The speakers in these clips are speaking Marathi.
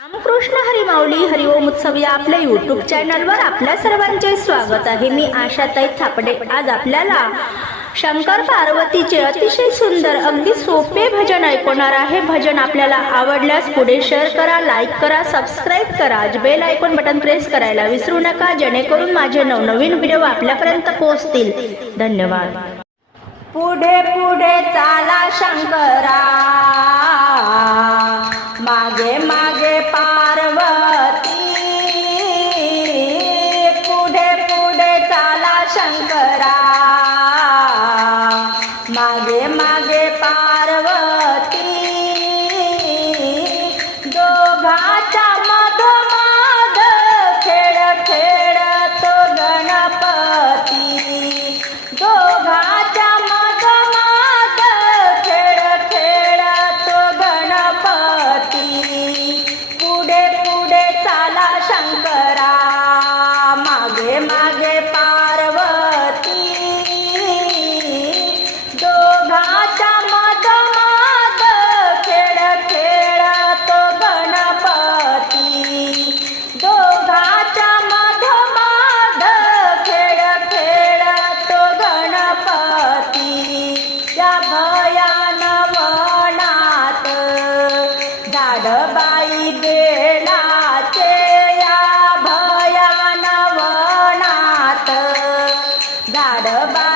रामकृष्ण हरी माऊली हरिओम उत्सव या आपल्या युट्यूब चॅनलवर आपल्या सर्वांचे स्वागत आहे. मी आशाताई थापडे. आज आपल्याला शंकर पार्वतीचे अतिशय सुंदर अगदी सोपे भजन ऐकवणार आहे. भजन आपल्याला आवडल्यास पुढे शेअर करा लाईक करा सबस्क्राईब करा. बेल आयकॉन बटन प्रेस करायला विसरू नका जेणेकरून माझे नवनवीन व्हिडिओ आपल्यापर्यंत पोहोचतील. धन्यवाद. पुढे पुढे चाला शंकरा. मागे मागे. मागे मागे झाडबाई बेलाचे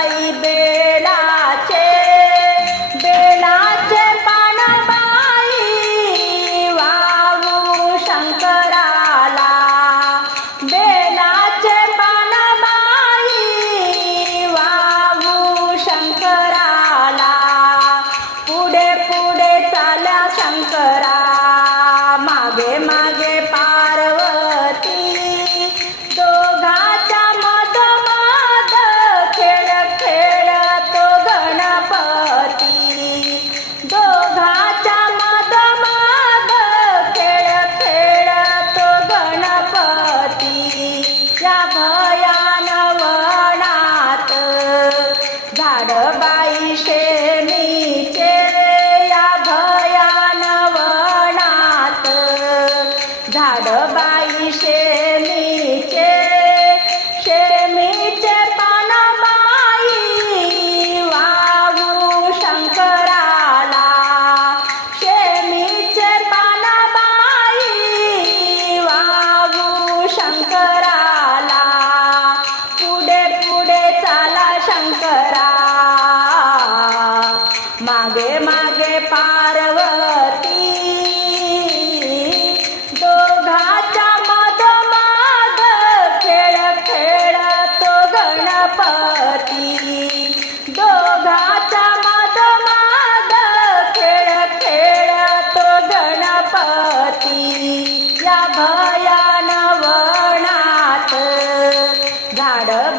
झाडबाई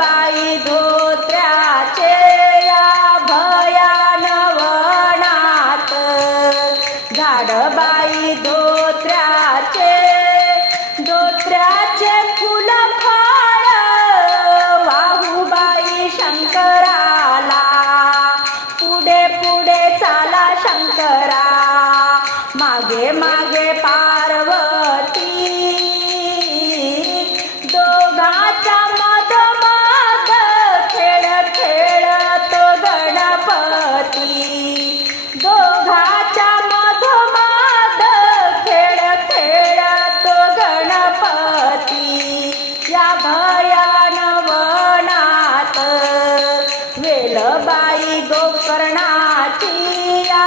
बाई धोत्र्याचे या बाई धोत्र्याचे धोत्र्याचे फुल फार वाहूबाई शंकराला. पुढे पुढे चाला शंकरा मागे मागे बाई गोकर्णाची या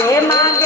Nghe!